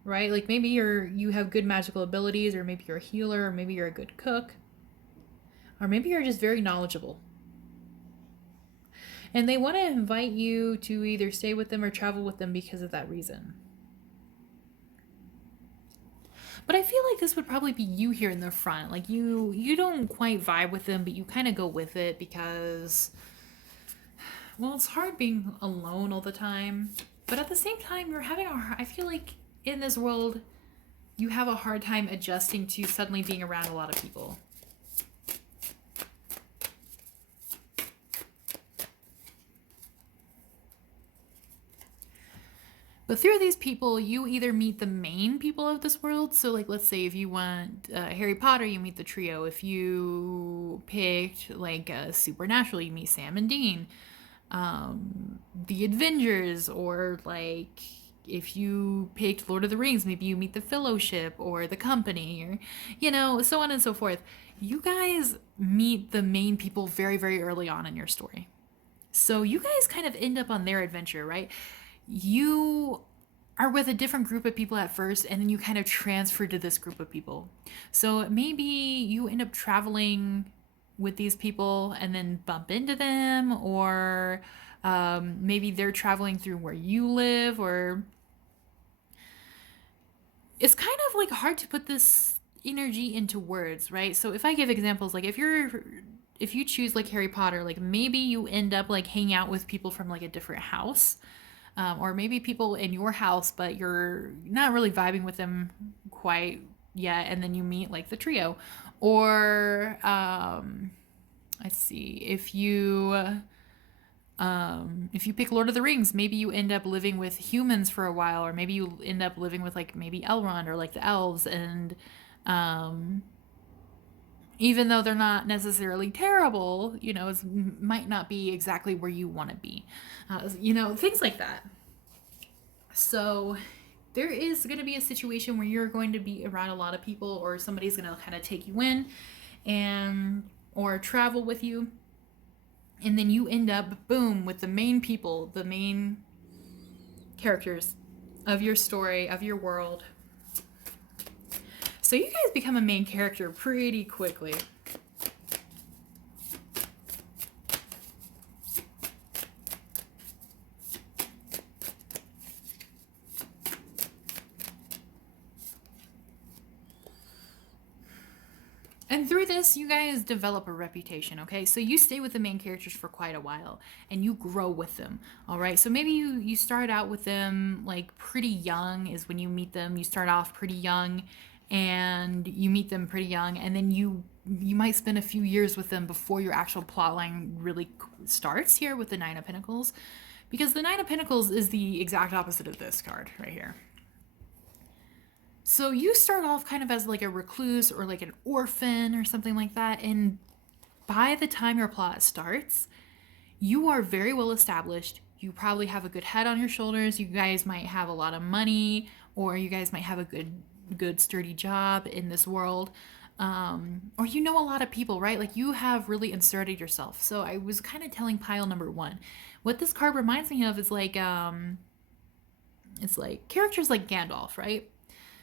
right? Like maybe you have good magical abilities, or maybe you're a healer, or maybe you're a good cook, or maybe you're just very knowledgeable. And they want to invite you to either stay with them or travel with them because of that reason. But I feel like this would probably be you here in the front. Like you don't quite vibe with them, but you kind of go with it because, well, it's hard being alone all the time. But at the same time, you're having I feel like in this world, you have a hard time adjusting to suddenly being around a lot of people. But through these people, you either meet the main people of this world. So, like, let's say if you want Harry Potter, you meet the trio. If you picked, like, Supernatural, you meet Sam and Dean. The Avengers, or, like, if you picked Lord of the Rings, maybe you meet the Fellowship or the Company, or, so on and so forth. You guys meet the main people very, very early on in your story. So you guys kind of end up on their adventure, right? You are with a different group of people at first, and then you kind of transfer to this group of people. So maybe you end up traveling with these people and then bump into them, or maybe they're traveling through where you live, or it's kind of like hard to put this energy into words, right? So if I give examples, like if you're choose like Harry Potter, like maybe you end up like hanging out with people from like a different house, or maybe people in your house, but you're not really vibing with them quite yet, and then you meet like the trio, or let's see, if you pick Lord of the Rings, maybe you end up living with humans for a while, or maybe you end up living with like maybe Elrond or like the elves, and um, even though they're not necessarily terrible, it might not be exactly where you want to be, things like that. So there is going to be a situation where you're going to be around a lot of people, or somebody's going to kind of take you in and or travel with you, and then you end up boom with the main people, the main characters of your story, of your world. So you guys become a main character pretty quickly. And through this, you guys develop a reputation, okay? So you stay with the main characters for quite a while, and you grow with them, all right? So maybe you start out with them like pretty young is when you meet them. You start off pretty young, and you meet them pretty young, and then you might spend a few years with them before your actual plotline really starts here with the Nine of Pentacles, because the Nine of Pentacles is the exact opposite of this card right here. So you start off kind of as like a recluse or like an orphan or something like that. And by the time your plot starts, you are very well established. You probably have a good head on your shoulders. You guys might have a lot of money, or you guys might have a good sturdy job in this world. Or you know a lot of people, right? Like you have really inserted yourself. So I was kind of telling pile number one, what this card reminds me of is like, it's like characters like Gandalf, right?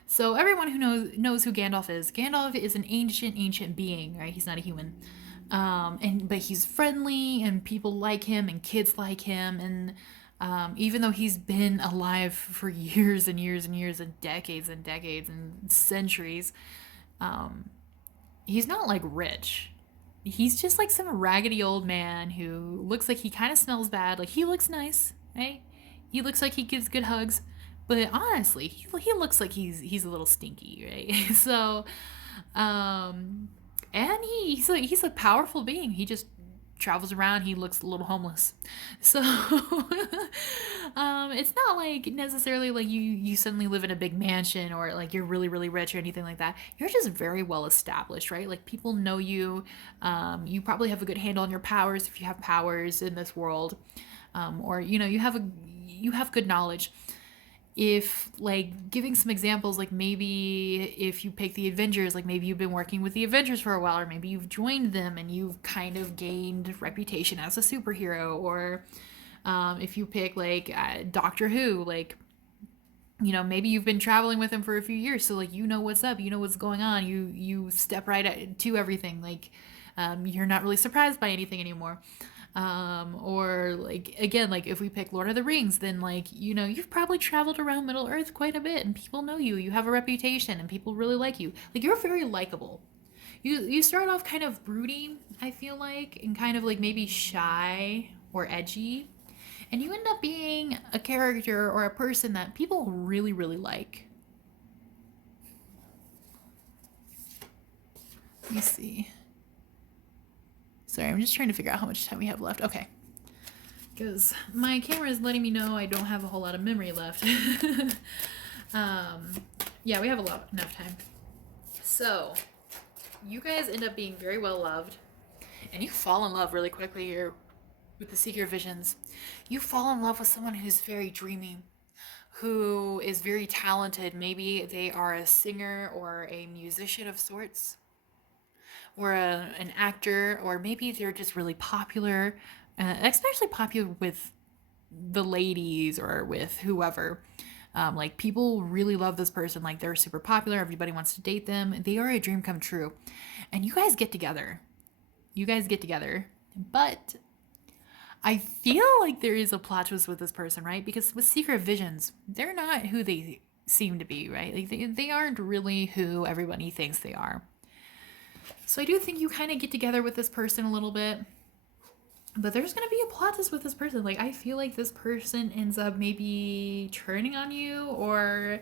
So everyone who knows who Gandalf is. Gandalf is an ancient being, right? He's not a human, but he's friendly, and people like him, and kids like him, and even though he's been alive for years and years and years and decades and centuries, he's not like rich. He's just like some raggedy old man who looks like he kind of smells bad. Like he looks nice, right? He looks like he gives good hugs. But honestly, he looks like he's a little stinky, right? So, and he's a powerful being. He just travels around. He looks a little homeless. So, it's not like necessarily like you suddenly live in a big mansion, or like you're really really rich or anything like that. You're just very well established, right? Like people know you. You probably have a good handle on your powers if you have powers in this world, or you have good knowledge. If like giving some examples, like maybe if you pick the Avengers, like maybe you've been working with the Avengers for a while, or maybe you've joined them and you've kind of gained reputation as a superhero, or if you pick like Doctor Who, like maybe you've been traveling with him for a few years, so like what's up, what's going on, you step right to everything, like you're not really surprised by anything anymore. Or like again, like if we pick Lord of the Rings, then like you've probably traveled around Middle Earth quite a bit, and people know you have a reputation, and people really like you. Like you're very likable. You start off kind of broody, I feel like, and kind of like maybe shy or edgy, and you end up being a character or a person that people really really like. Let me see. Sorry, I'm just trying to figure out how much time we have left. Okay. Because my camera is letting me know I don't have a whole lot of memory left. Yeah, we have enough time. So, you guys end up being very well loved. And you fall in love really quickly here with the Secret Visions. You fall in love with someone who's very dreamy, who is very talented. Maybe they are a singer or a musician of sorts, or an actor, or maybe they're just really popular, especially popular with the ladies or with whoever. Like people really love this person, like they're super popular, everybody wants to date them, they are a dream come true. And you guys get together. But I feel like there is a plot twist with this person, right? Because with Secret Visions, they're not who they seem to be, right? Like they aren't really who everybody thinks they are. So I do think you kind of get together with this person a little bit. But there's going to be a plot twist with this person. Like, I feel like this person ends up maybe turning on you, or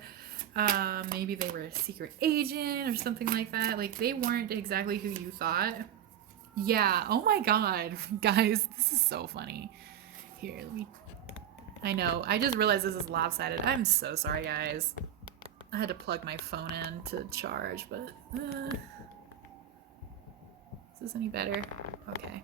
maybe they were a secret agent or something like that. Like, they weren't exactly who you thought. Yeah. Oh my god. Guys, this is so funny. Here, let me. I know. I just realized this is lopsided. I'm so sorry, guys. I had to plug my phone in to charge, but. Is this any better? Okay.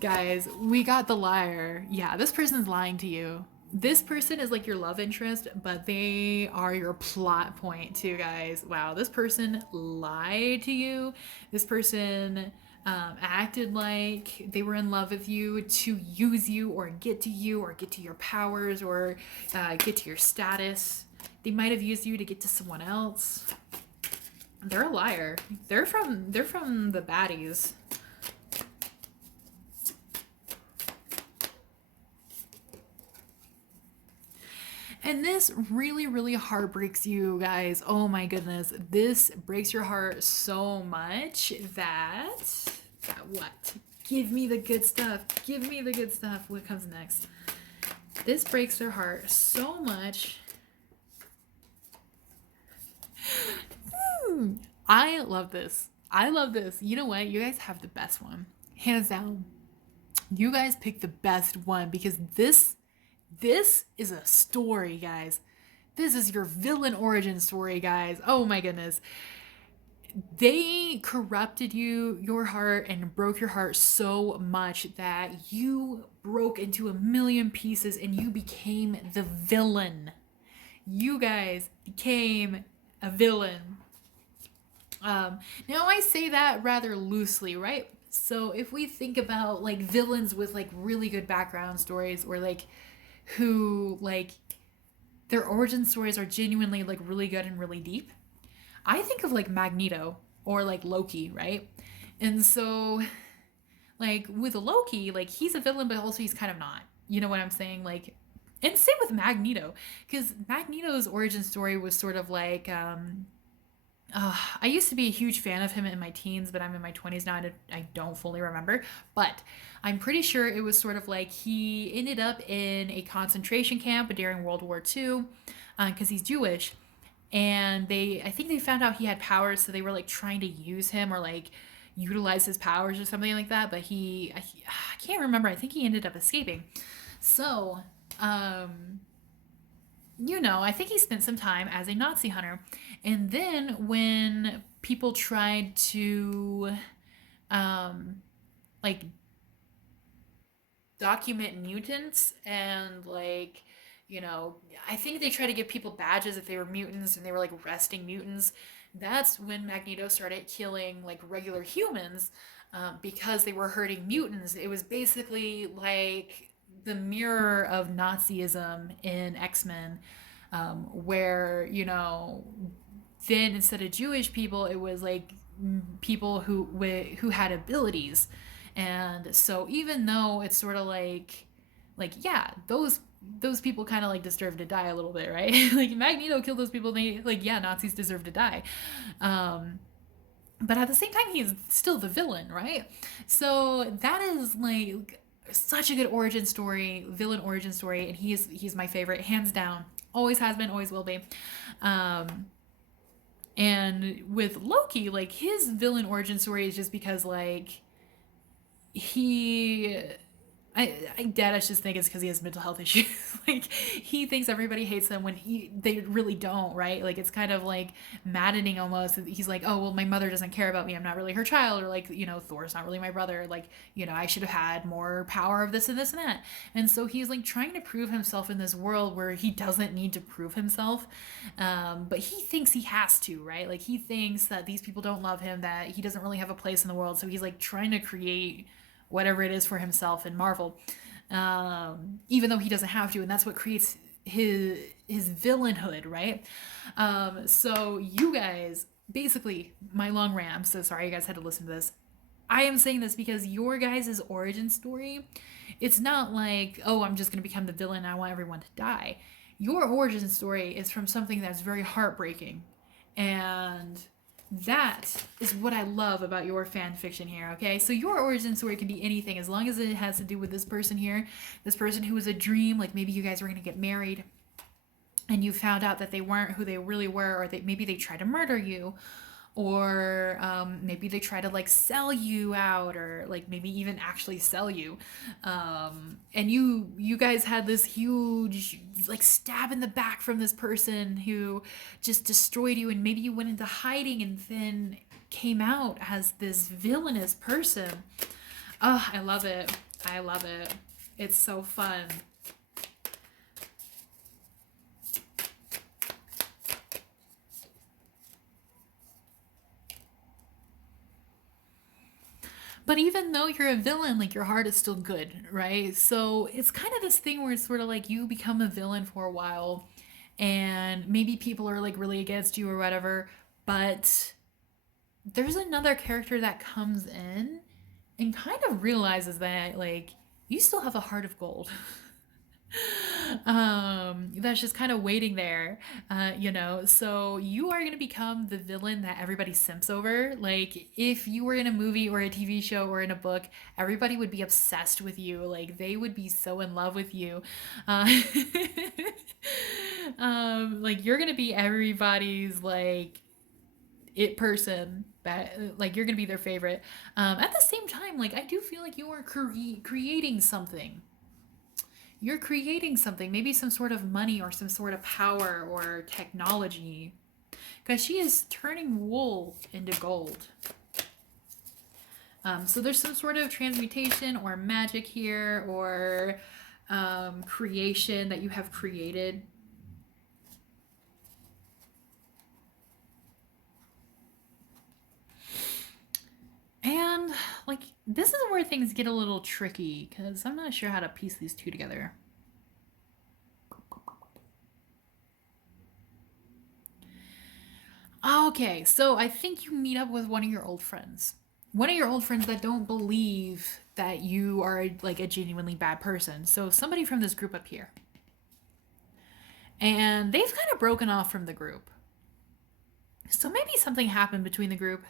Guys, we got the liar. Yeah, this person's lying to you. This person is like your love interest, but they are your plot point too, guys. Wow, this person lied to you. This person acted like they were in love with you to use you or get to you or get to your powers or get to your status. They might have used you to get to someone else. They're a liar. They're from the baddies. And this really, really heartbreaks you guys. Oh my goodness. This breaks your heart so much that what? Give me the good stuff. Give me the good stuff. What comes next? This breaks their heart so much. I love this. I love this. You know what? You guys have the best one. Hands down. You guys picked the best one because this is a story, guys. This is your villain origin story, guys. Oh my goodness. They corrupted your heart, and broke your heart so much that you broke into a million pieces and you became the villain. You guys became a villain. Now I say that rather loosely, right? So if we think about like villains with like really good background stories, or like who like their origin stories are genuinely like really good and really deep, I think of like Magneto or like Loki, right? And so like with Loki, like he's a villain but also he's kind of not, you know what I'm saying? Like, and same with Magneto, because Magneto's origin story was sort of like I used to be a huge fan of him in my teens, but I'm in my 20s now and I don't fully remember. But I'm pretty sure it was sort of like he ended up in a concentration camp during World War II because he's Jewish. And I think they found out he had powers, so they were like trying to use him or like utilize his powers or something like that. But I can't remember. I think he ended up escaping. So, you know, I think he spent some time as a Nazi hunter. And then when people tried to like document mutants and like, you know, I think they tried to give people badges if they were mutants and they were like arresting mutants. That's when Magneto started killing like regular humans because they were hurting mutants. It was basically like the mirror of Nazism in X-Men, where, you know, then instead of Jewish people, it was like people who had abilities. And so even though it's sort of like yeah, those people kind of like deserve to die a little bit, right? Like Magneto killed those people. They like, yeah, Nazis deserve to die. But at the same time, he's still the villain, right? So that is like such a good origin story, villain origin story, and he's my favorite, hands down. Always has been, always will be. And with Loki, like his villain origin story is just because like he I dead I just think it's because he has mental health issues. Like he thinks everybody hates him when they really don't, right? Like it's kind of like maddening almost. He's like, oh well, my mother doesn't care about me. I'm not really her child, or like, you know, Thor's not really my brother. Like, you know, I should have had more power of this and this and that. And so he's like trying to prove himself in this world where he doesn't need to prove himself, but he thinks he has to, right? Like he thinks that these people don't love him, that he doesn't really have a place in the world. So he's like trying to create whatever it is for himself in Marvel, even though he doesn't have to, and that's what creates his villainhood, right? So you guys, basically, my long rant. I'm so sorry you guys had to listen to this. I am saying this because your guys' origin story, it's not like, oh, I'm just gonna become the villain and I want everyone to die. Your origin story is from something that's very heartbreaking, and That is what I love about your fan fiction here, okay? So your origin story can be anything as long as it has to do with this person here, this person who was a dream, like maybe you guys were going to get married and you found out that they weren't who they really were, or maybe they tried to murder you, or maybe they try to like sell you out, or like maybe even actually sell you, and you guys had this huge like stab in the back from this person who just destroyed you, and maybe you went into hiding and then came out as this villainous person. Oh, I love it. I love it. It's so fun. But even though you're a villain, like your heart is still good, right? So it's kind of this thing where it's sort of like you become a villain for a while and maybe people are like really against you or whatever, but there's another character that comes in and kind of realizes that like you still have a heart of gold. That's just kind of waiting there, so you are going to become the villain that everybody simps over. Like if you were in a movie or a TV show or in a book, everybody would be obsessed with you, like they would be so in love with you. uh, like you're going to be everybody's like it person, that like you're going to be their favorite. At the same time, like I do feel like you are creating something. You're creating something, maybe some sort of money or some sort of power or technology, because she is turning wool into gold. So there's some sort of transmutation or magic here, or creation that you have created. And like this is where things get a little tricky because I'm not sure how to piece these two together. Okay, so I think you meet up with one of your old friends. One of your old friends that don't believe that you are like a genuinely bad person. So somebody from this group up here. And they've kind of broken off from the group. So maybe something happened between the group.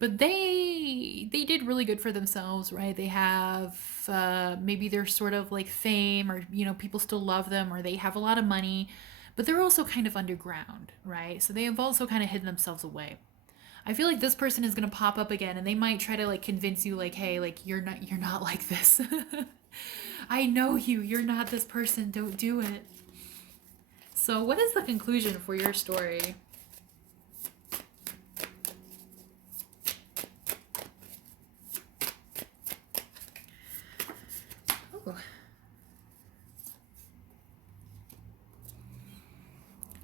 But they did really good for themselves, right? They have maybe they're sort of like fame, or people still love them, or they have a lot of money, but they're also kind of underground, right? So they have also kind of hidden themselves away. I feel like this person is going to pop up again and they might try to like convince you like, hey, like you're not like this. I know you. You're not this person. Don't do it. So, what is the conclusion for your story? Oh.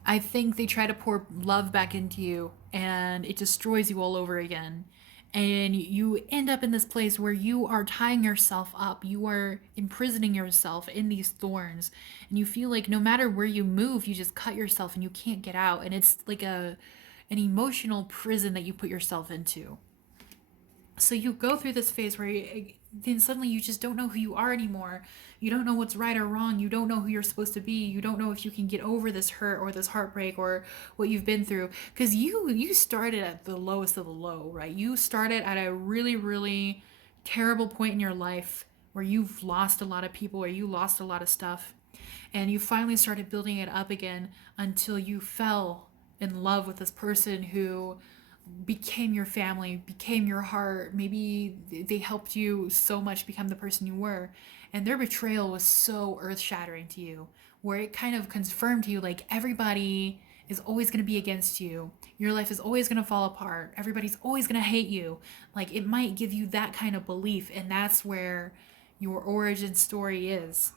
I think they try to pour love back into you and it destroys you all over again. And you end up in this place where you are tying yourself up. You are imprisoning yourself in these thorns. And you feel like no matter where you move, you just cut yourself and you can't get out. And it's like an emotional prison that you put yourself into. So you go through this phase where then suddenly you just don't know who you are anymore. You don't know what's right or wrong. You don't know who you're supposed to be. You don't know if you can get over this hurt or this heartbreak or what you've been through, because you started at the lowest of the low, right? You started at a really really terrible point in your life where you've lost a lot of people, where you lost a lot of stuff, and you finally started building it up again until you fell in love with this person who became your family, became your heart. Maybe they helped you so much become the person you were. And their betrayal was so earth shattering to you, where it kind of confirmed to you like everybody is always going to be against you. Your life is always going to fall apart. Everybody's always going to hate you. Like it might give you that kind of belief. And that's where your origin story is.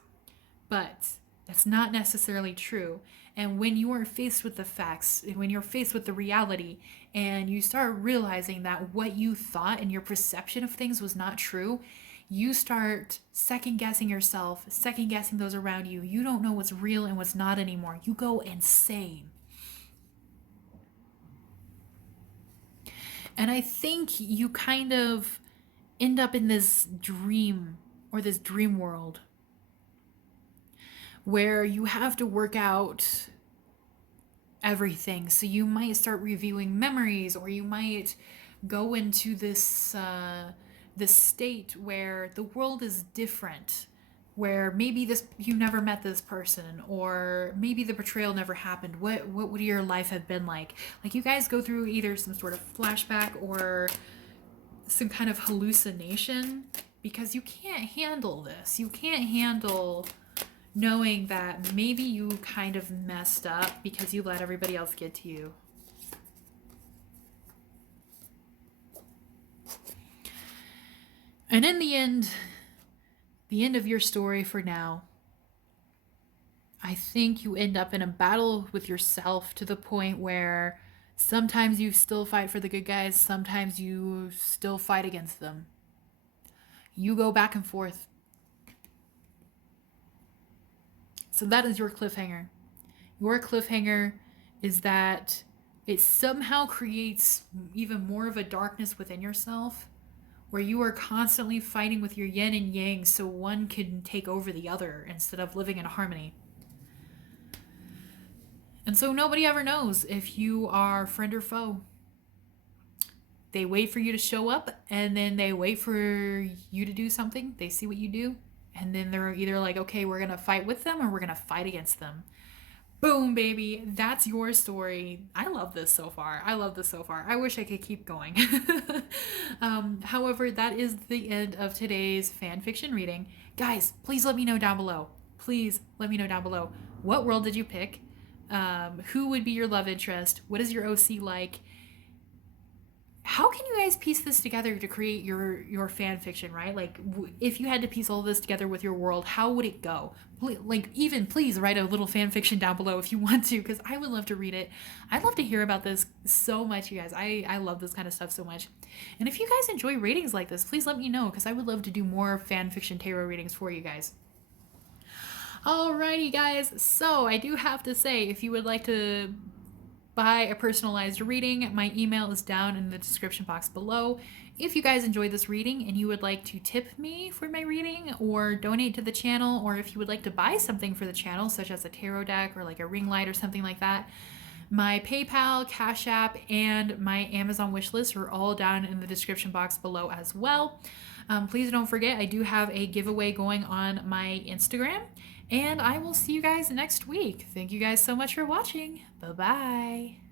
But that's not necessarily true. And when you are faced with the facts, and when you're faced with the reality, and you start realizing that what you thought and your perception of things was not true, you start second guessing yourself, second guessing those around you. You don't know what's real and what's not anymore. You go insane. And I think you kind of end up in this dream or this dream world where you have to work out everything. So you might start reviewing memories, or you might go into this state where the world is different, where maybe this you never met this person, or maybe the betrayal never happened. What would your life have been like? Like, you guys go through either some sort of flashback or some kind of hallucination, because you can't handle this. You can't handle knowing that maybe you kind of messed up because you let everybody else get to you. And in the end of your story for now, I think you end up in a battle with yourself, to the point where sometimes you still fight for the good guys, sometimes you still fight against them. You go back and forth. So that is your cliffhanger. Your cliffhanger is that it somehow creates even more of a darkness within yourself, where you are constantly fighting with your yin and yang so one can take over the other instead of living in harmony. And so nobody ever knows if you are friend or foe. They wait for you to show up, and then they wait for you to do something. They see what you do, and then they're either like, okay, we're going to fight with them, or we're going to fight against them. Boom, baby. That's your story. I love this so far. I wish I could keep going. However, that is the end of today's fan fiction reading. Guys, please let me know down below. What world did you pick? Who would be your love interest? What is your OC like? How can you guys piece this together to create your fan fiction, right? Like, if you had to piece all this together with your world, how would it go? Please write a little fan fiction down below if you want to, because I would love to read it. I'd love to hear about this so much, you guys. I love this kind of stuff so much. And if you guys enjoy readings like this, please let me know, because I would love to do more fan fiction tarot readings for you guys. Alrighty, guys. So I do have to say, if you would like to buy a personalized reading, my email is down in the description box below. If you guys enjoyed this reading and you would like to tip me for my reading, or donate to the channel, or if you would like to buy something for the channel, such as a tarot deck or like a ring light or something like that, my PayPal, Cashapp, and my Amazon wishlist are all down in the description box below as well. Please don't forget, I do have a giveaway going on my Instagram, and I will see you guys next week. Thank you guys so much for watching. Bye-bye.